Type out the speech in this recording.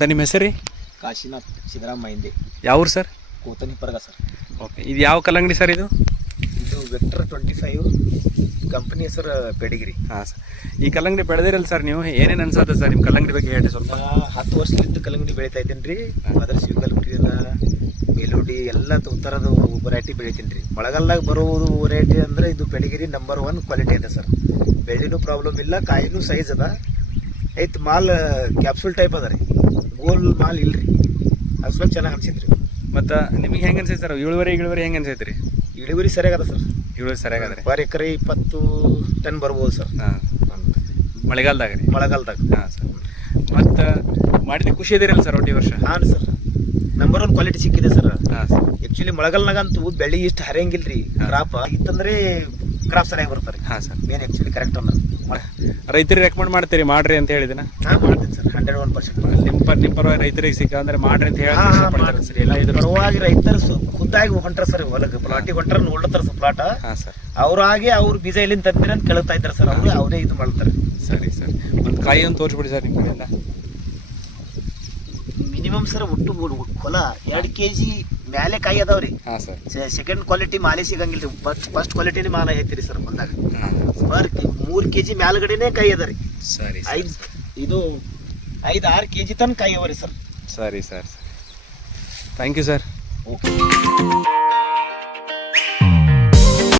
Sir ನಿಮ್ಮ ಹೆಸರು ರೀ? ಕಾಶಿನಾಥ್ ಸಿದ್ದರಾಮ ಮೈಂದೆ. ಯಾವ ಊರು ಸರ್? ಕೋತನಿಪರ್ಗ ಸರ್. ಓಕೆ, ಇದು ಯಾವ ಕಲ್ಲಂಗಡಿ ಸರ್ ಇದು? ಇದು ವೆಕ್ಟರ್ 25 ಕಂಪನಿ ಹೆಸರು ಪೆಡಿಗಿರಿ. ಹಾಂ ಸರ್, ಈ ಕಲ್ಲಂಗಡಿ ಬೆಳೆದಿರಲ್ಲ ಸರ್ ನೀವು, ಏನೇನು ಅನ್ಸುತ್ತೆ ಸರ್ ನಿಮ್ಮ ಕಲ್ಲಂಗಡಿ ಬಗ್ಗೆ ಹೇಳಿ ಸ್ವಲ್ಪ? 10 ವರ್ಷದಿಂದ ಕಲ್ಲಂಗಡಿ ಬೆಳೀತಾ ಇದ್ದೀನಿ ರೀ. ಅದರ ಸಿಂಗಲ್ ಕ್ರೀನ ಮೆಲೋಡಿ ಎಲ್ಲ ಥರದ ವೆರೈಟಿ ಬೆಳಿತೀನಿ ರೀ. ಮಳೆಗಾಲದಾಗ ಬರೋದು ವೆರೈಟಿ ಅಂದರೆ ಇದು ಪೆಡಿಗಿರಿ ನಂಬರ್ 1 ಕ್ವಾಲಿಟಿ ಇದೆ ಸರ್. ಬೆಳ್ಳಿನೂ ಪ್ರಾಬ್ಲಮ್ ಇಲ್ಲ, ಕಾಯಿನೂ ಸೈಜ್ ಅದ ಐತ್. ಮಾಲ್ ಕ್ಯಾಪ್ಸೂಲ್ ಟೈಪ್ ಅದ ರೀ, ಗೋಲ್ ಮಾಲ್ ಇಲ್ರಿ. ಅದು ಸ್ವಲ್ಪ ಚೆನ್ನಾಗಿ ಅನ್ಸಿದ್ರಿ. ಮತ್ತು ನಿಮಗೆ ಹೆಂಗೆ ಅನ್ಸೈತೆ ಸರ್ ಇಳುವರಿ ಹೆಂಗೆ ಅನ್ಸೈತೆ ರೀ? ಇಳುವರಿ ಸರಿಯಾಗದ ಸರ್. ಇಳುವರಿ ಸರಿಯಾಗದ ರೀ. ಪರ್ ಎಕರೆ 20 ಟನ್ ಬರ್ಬೋದು ಸರ್. ಹಾಂ, ಮಳೆಗಾಲದಾಗ ರೀ? ಮಳೆಗಾಲದಾಗ. ಹಾಂ ಸರ್, ಮತ್ತು ಮಾಡಿದ ಖುಷಿ ಇದಿರಲ್ಲ ಸರ್ ಒಟ್ಟು ಈ ವರ್ಷ? ಹಾಂ ಸರ್, ನಂಬರ್ 1 ಕ್ವಾಲಿಟಿ ಸಿಕ್ಕಿದೆ ಸರ್. ಹಾಂ ಸರ್, ಆ್ಯಕ್ಚುಲಿ ಮಳೆಗಾಲನಾಗಂತೂ ಬೆಳೆ ಇಷ್ಟು ಹರಿಯಂಗಿಲ್ಲ ರೀ. ಕ್ರಾಪ್ ಇತ್ತಂದ್ರೆ ಕ್ರಾಪ್ ಸರಿಯಾಗಿ ಬರ್ತಾರೆ. ಹಾಂ ಸರ್, ಮೇನ್ ಆ್ಯಕ್ಚುಲಿ ಕರೆಕ್ಟ್ ಅಂದ್ರೆ ರೈತರಿಗೆ ರೆಕಮೆಂಡ್ ಮಾಡ್ತೀರಿ ಮಾಡ್ರಿ ಅಂತ ಹೇಳಿದಿನ? ಹಾಂ ಮಾಡ್ತೀನಿ ಸರ್, 101%. ನಿಮ್ಮ ಪರವಾಗಿ ರೈತರಿಗೆ ಸಿಕ್ಕ ಅಂದ್ರೆ ಮಾಡ್ರಿ ಅಂತ ಹೇಳಿ ಸರ್ ಎಲ್ಲ ಇದ್ರ ಪರವಾಗಿ ರೈತರು ಖುದ್ದಾಗಿ ಹೊಂಟ್ರ ಸರ್ ಹೊಲಕ್ಕೆ. ಪ್ಲಾಟಿಗೆ ಹೊಂಟ್ರ ನೋಡ್ತಾರ ಸರ್ ಪ್ಲಾಟ. ಹಾಂ ಸರ್, ಅವ್ರಾಗೆ ಅವ್ರ ಬೀಜ ಎಲ್ಲಿಂದ ತಂದಿರ ಅಂತ ಕೇಳ್ತಾ ಇದ್ದಾರೆ ಸರ್. ಅವರೇ ಇದು ಮಾಡ್ತಾರೆ. ಸರಿ ಸರ್, ಒಂದು ಕಾಯಿ ಒಂದು ತೋರಿಸ್ಬಿಡಿ ಸರ್ ನಿಮ್ಮ ಕಡೆಯಿಂದ. ಮಿನಿಮಮ್ ಸರ್ ಒಟ್ಟು ಹೊಲ 2 kg ಮ್ಯಾಲೆ ಕಾಯಿ ಅದಾವ್ರಿ. ಹಾಂ ಸರ್, ಸೆಕೆಂಡ್ ಕ್ವಾಲಿಟಿ ಮಾಲೆ ಸಿಗಂಗಿಲ್ಲ ರೀ. ಫಸ್ಟ್ ಕ್ವಾಲಿಟಿನೇ ಮಾಲೆ ಐತಿರಿ ಸರ್ ಬಂದಾಗ. ಹಾಂ, ಪರ್ 3 kg ಮ್ಯಾಲ್ಗಡೆನೆ ಕಾಯಿ ಅದ ರೀ. ಸರಿ 5-6 kg ತನಕ ಕಾಯಿ ಅವ ರೀ ಸರ್. ಸರಿ sir, thank you sir. Okay.